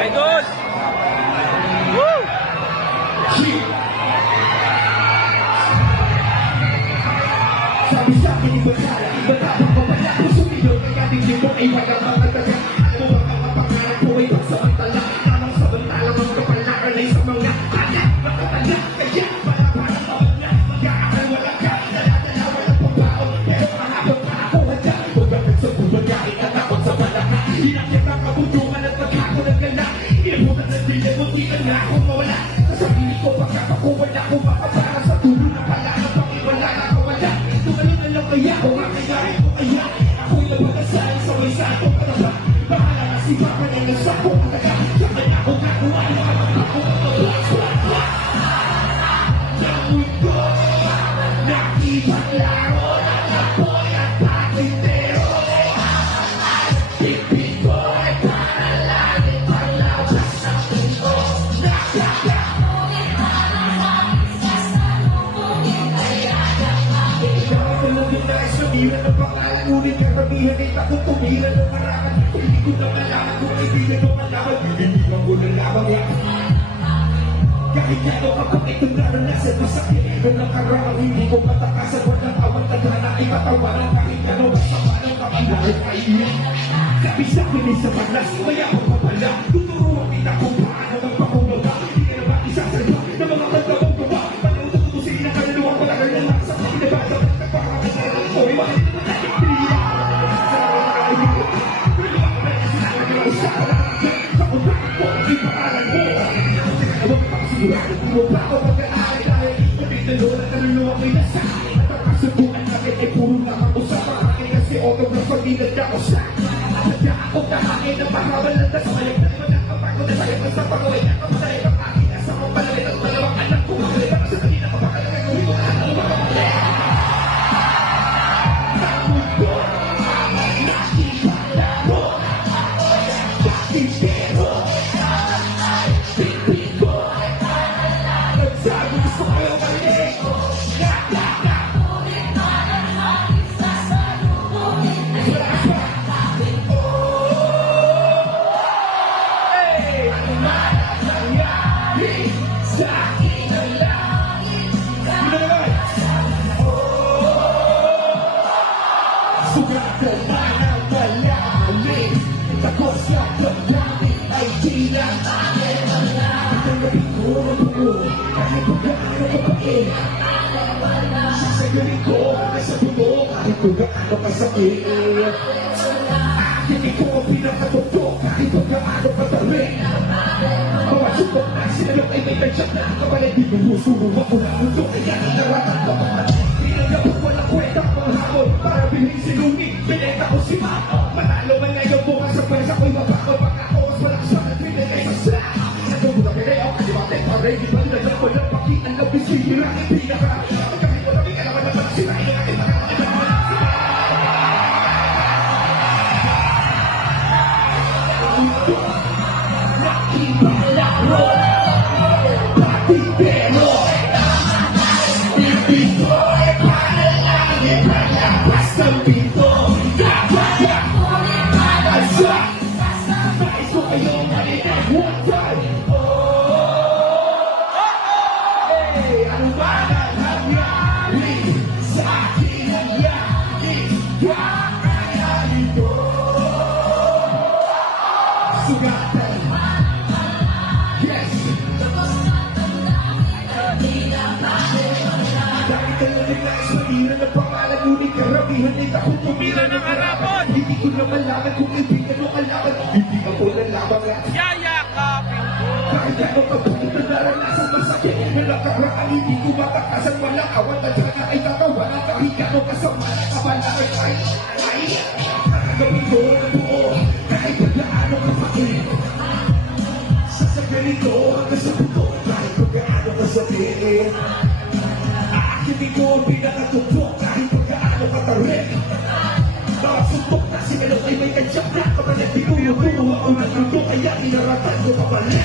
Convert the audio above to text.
Idol! Woo! Sabi sa akin, iba tala, iba tapang ko pala. Puso niyo, kaya hindi mo ay magkakataga. Ano ba ang mapangarap ko ay pagsamantala? Tamang samantala, mga kapalaran ay sa mga kaya. Nakatala, kaya para tawag na. Mag-aaral, wala ka, dala-dala, walang pagbaon. Pero mahabang pa ako handa. Pagdating sa bumagain at takot sa malaka. Hinakyan ang kabuntungan at magkako ng gana. Inibutan ng bilya, munti ka na akong mawala. Kasabihin ko, pagkakakuwan ako makapara sa tulo na pala. Ang pangiwala na kawala. Tumalong alam kaya kung makagarin ko kaya. Ako'y napag-asal sa may sakong panaba. Bahala na si Papa na nasa kong taga. Sa kanya ko kakuha ng mga akong pagkakaswat. Ng mundo, nakipaglaro ng apoy at patintero. Tipid ko ay panalangin panlabas ng pinto. Sabihan ng pangalan, ngunit karamihan ay takot tumilan ng marangan. Hindi ko na malaman kung kaibigan o malaman. Binibigyan ko ng lamang yan. Kahit yan o kapag itong naranasan masakit nung nakaraan, hindi ko matakasan. Walang awang tadhana ay matawanan. Kahit yan o masama ng kapilahan ay iyan. Sabi sa akin ay sa panas, kaya ako papala. Tuturuan kita kung paano magpakumaga. Hindi ka naman isasalba ng mga kagawang gawa. Panututusin na kaluluwa ko na lang sa pinabasa. Oy, bakit naman tayo piliya? Sa unahan ko, ipangalan mo. Huwag pakasigurado, di mo ba ako mag-aaral dahil pagkitalo na kaluluwa ko'y nasa. At ang kasubukan natin ay puro lamang usapan. Akin kasi autograph pag dinagda ko siya. Sadya akong kahain na pahabal lang na sa malig na naman ang kapag na sa'yo sa pag-uwi. At ang matay ng akin na sa mga palamit at dalawang anak ko. Para sa kanina mapakalamit, gawin ko na ang mapakalamit. Sugatan man ang malalim. Takot sa pagdamit ay di lang akin malam. Tanggapin ko ng buo, kahit kung gaano kapait. Sasagaling ko sa buo, kahit kung gaano kasakit. Akin ito ang pinakatutok, kahit kung gaano katarik. Bawat supot na sinagap ay may tansyak na kabalay. Di bumusuro ako ng mundo, kaya naratan ko pamatay. Pinagapag walang kwenta mga hamon para bilhin silungin. Pinenta ko si Mama. Manalo man ngayon bukas sa pwesa ko'y mabako. Pagkaos walang siya at pinatay sa sila. Nagbubuta kayo, kasi bakit paray. Di ba nilagyan ko ng pakian na bisihira. Pinaka, kahit mo namin kalaman naman sila. Akin na nakipaglaro. Patintero. Pinto ay panalangin. Palabas ng pinto. Nais ko kayong marinig one time. Hey, ano ba nangyari sa akin nangyari? Kaya ito sugatan. Yes. Dahil kayo naglayas manira ng pangalan, ngunit karamihan ay takot tumira ng harapan. Hindi ko na malaman kung kaibigan o kalaban. Hindi ako nalaman lang. Yayakapin ko! Kahit ano kabulit na naranasan masakit na nakaraan, hindi ko matakasan. Walang awan na dyan ay tatawanan. Kahit ano kasama na kabalakan ay gawin ko ng buo. Kahit paglaano kapakit. Sasagalin ko hanggang sa buto. Kahit paglaano kasakit. Akin ko ang pinakatutok. Kahit paglaano katarik. Bawat suntok na sinalok ay may kantsak na kapalit. Tinuro-turo ako ng mundo, kaya inaratan ko pabalik.